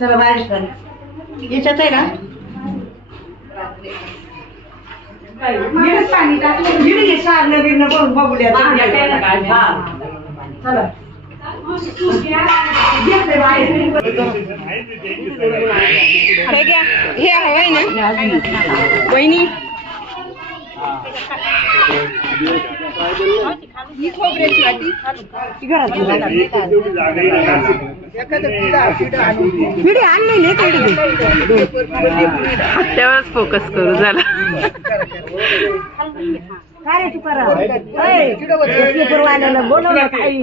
चला बाहेर कर याच्यात आहे ना? पाणी टाकलं. बिरणं बघूया चला. हे घ्या. हे हवंय ना? वहिनी? ही खोबऱ्याची वाटी ती? घरात व्हिडिओ आणले नाही तेव्हाच फोकस करू झाला. काय रे तुकारा? ओय, पेपरवाल्याला बोलवलं काही.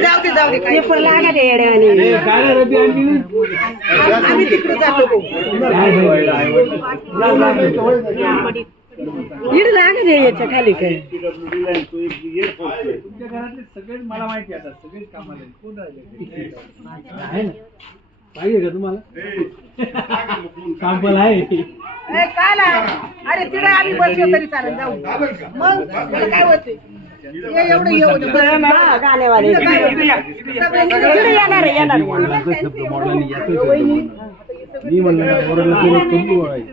जाऊ दे जाऊ दे पेपर येड्यावानी. आम्ही तिकडे जातो इड लागत आहे याच्या खाली काय? तुमच्या घरातले सगळेच मला माहिती आता सगळेच कामाला आहेत. कोण राहिले? आहे ना. पाहिजे का तुम्हाला? कामाला आहे. ए, काला. अरे तिकडे आम्ही बसलो तरी चालेल जाऊ. मग काय होते हे एवढं हे होतं हा, गाण्यावाले. सगळे तिकडे येणार आहे, येणार मी म्हणलं ना, कमी वळायचं.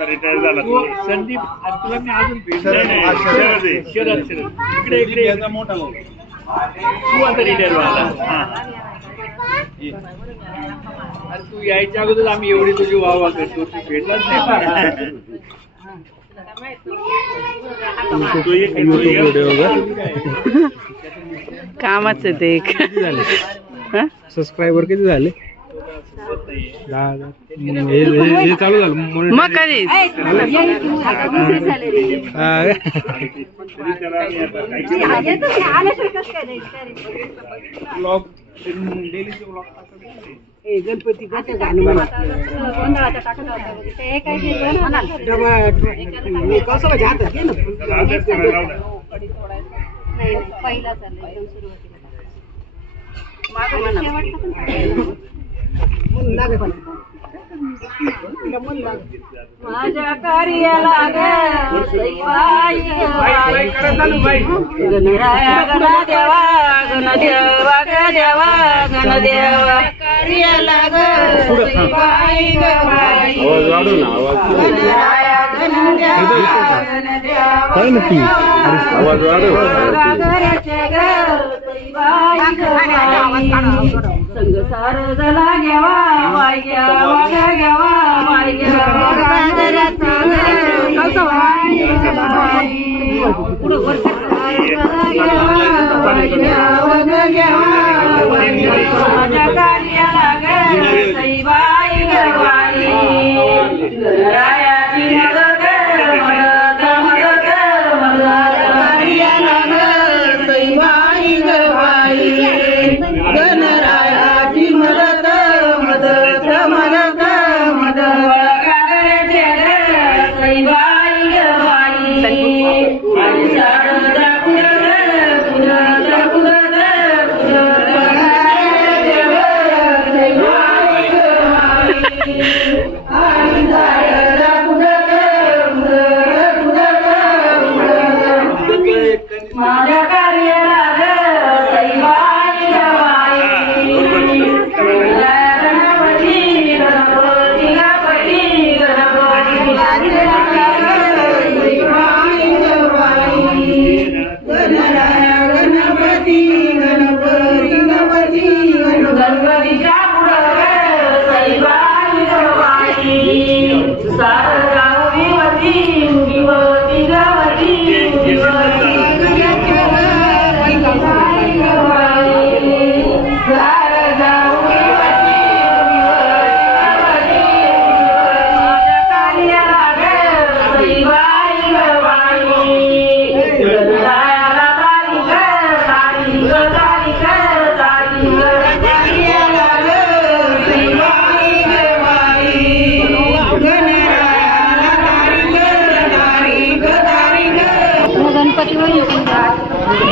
रिटायर झाला संदीप तुला मी अजून शरद शरद इकडे इकडे मोठा भाऊ तू आता रिटायर झाला? तू यायच्या अगोदर आम्ही एवढी तुझी वा करतो तू भेटलाच नाही कामच आहे ते एक हा? सबस्क्रायबर किती झाले? दहा हजार. मग हे हे- हे चालू झालं. Monetize. मग कधी? हा ब्लॉग डेलीचे ब्लॉग माझ्या कार्याला गणराया गण देवा गण देवा ग देवा गण देवा कार्याला ग बाई ग बाई गणराया गण देवा गण देवा आवाज घराचे ग बाई ग बाई संग सार जला घ्यावा वाय घ्यावा ग घ्यावा घ्यावा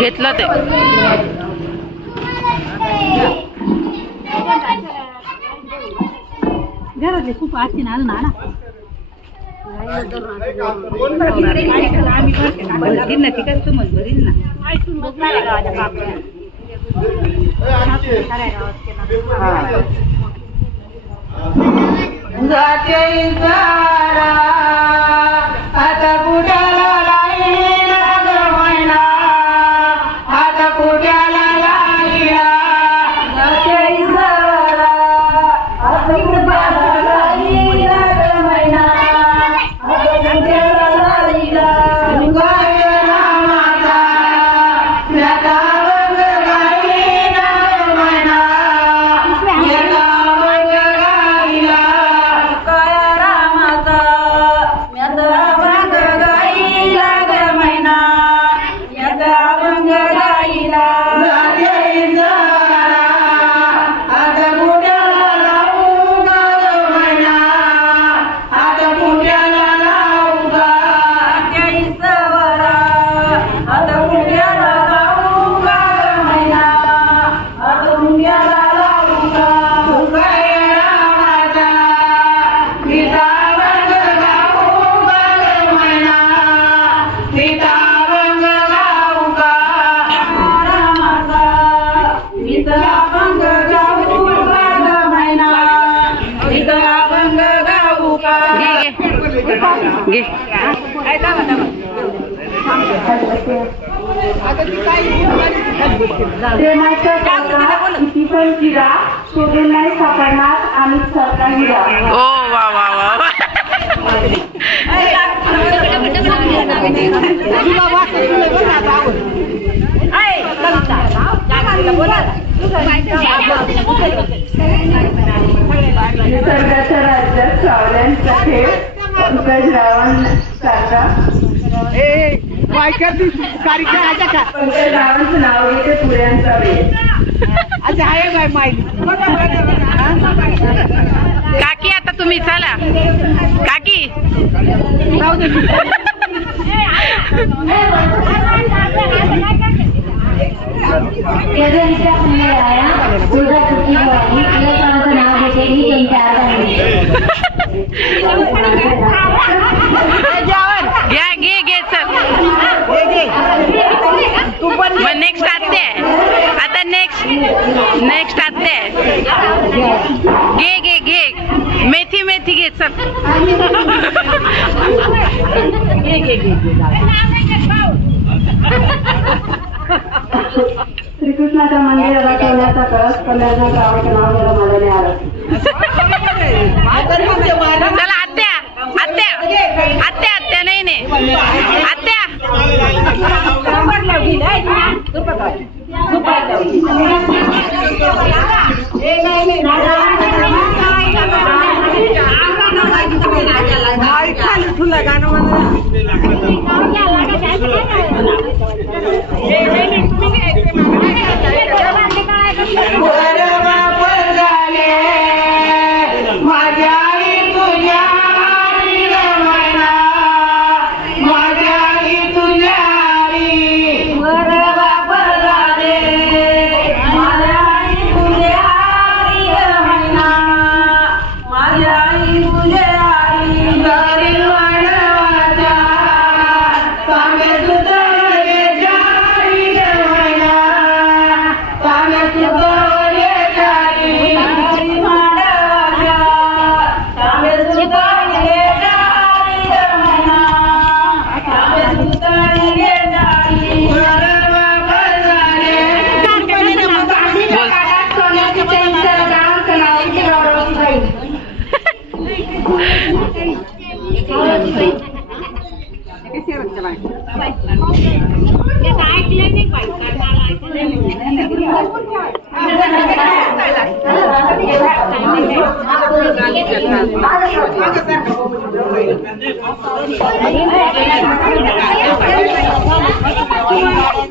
घेतलं ते. घरातले खूप असते ना अजून आणा भरतील ना ती कसं मग भरील ना. पण जिरा शोधून नाही सापडणार आणि ओ वा वा वा वा. तुला पंकज रावण सारखा. ए, ए, काय करते कार्यक्रम आहे का? पंकज रावणचं नाव घेते पुऱ्यांचा वेळ. अच्छा आहे बाय माहिती काकी आता तुम्ही चला. काकी. दे. घ्या घे घे चल मग नेक्स्ट आते आता नेक्स्ट नेक्स्ट आते घे घे घे. मेथी मेथी घे चल श्रीकृष्णाच्या मंदिराला ठेवण्याचा कळस कल्याण गावाचं नाव त्याला मनाने आलं.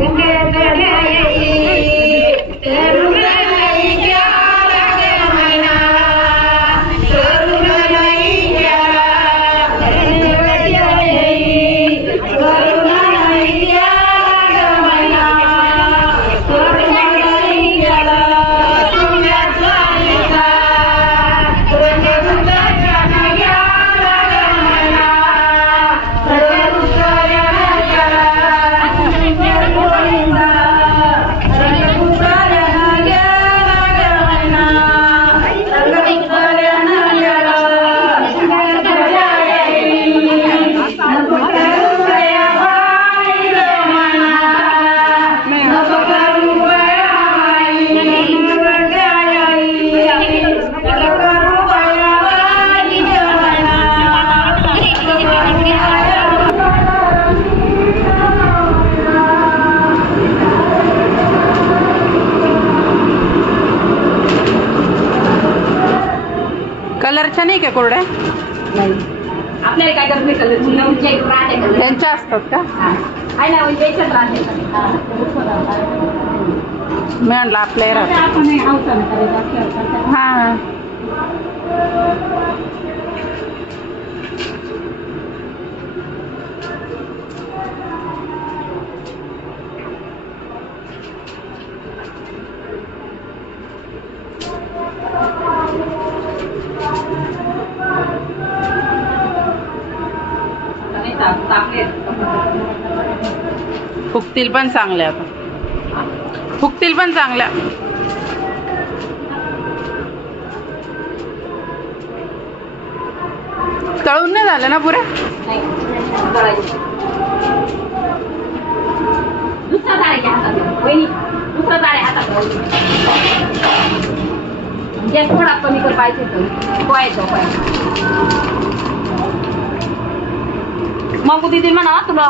எங்க नाही का कुरड्या? आपल्याला काय करत नाही कलर नऊच्या एक राहते कलर त्यांच्या असतात का? आहे ना म्हणजे राहते. मी म्हणलं आपल्या राहतात. आपण हे करायचं. हा. नाही फुकतील पण चांगल्या आता. फुकतील पण चांगल्या. तळून नाही झालं ना पुऱ्या? दुसरा जाळे घ्या दुसरा हातात म्हणजे थोडा कमी कर पाहिजे तर पोहायचं मग दिदी म्हणा तुला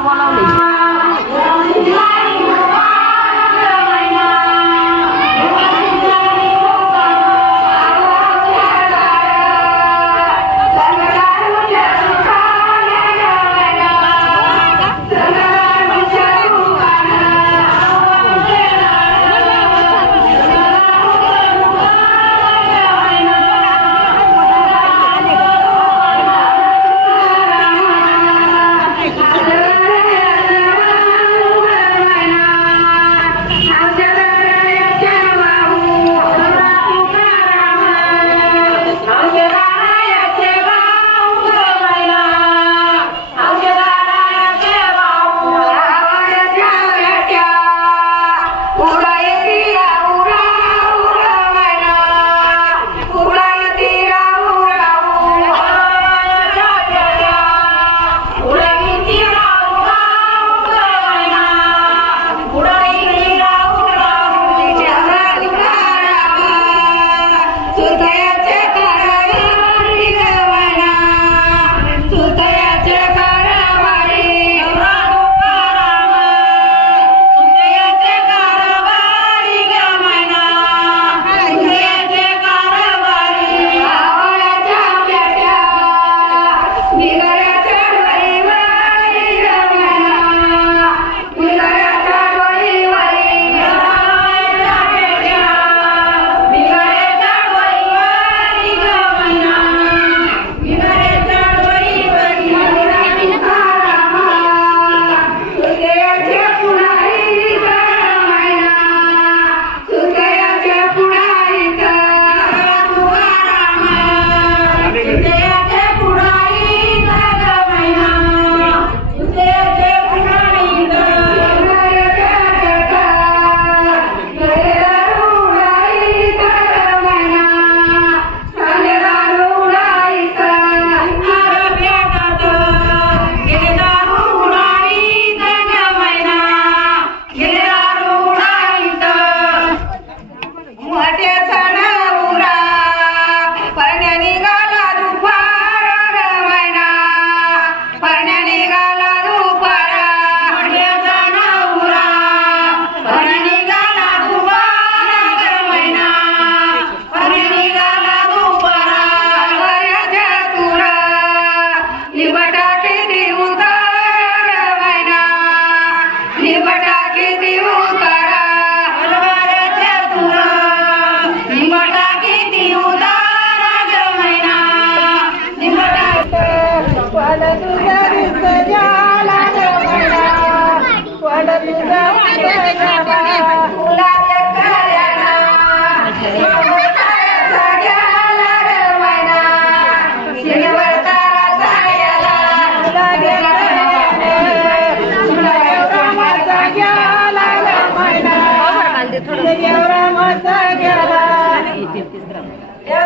Yeah.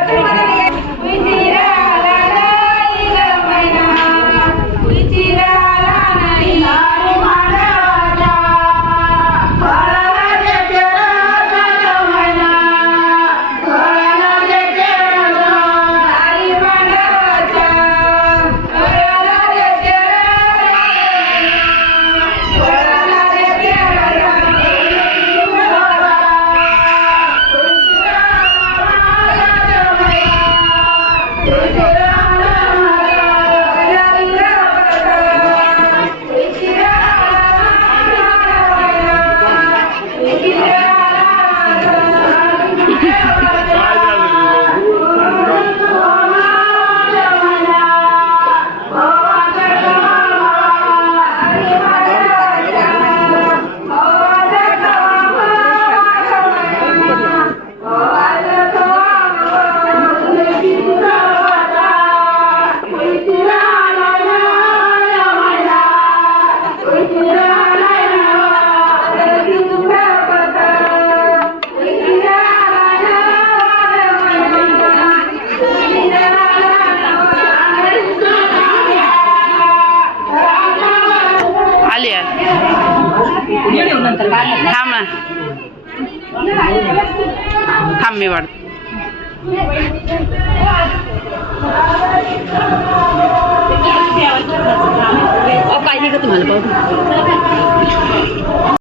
थांब मी वाढ पाहिजे का तुम्हाला पाहू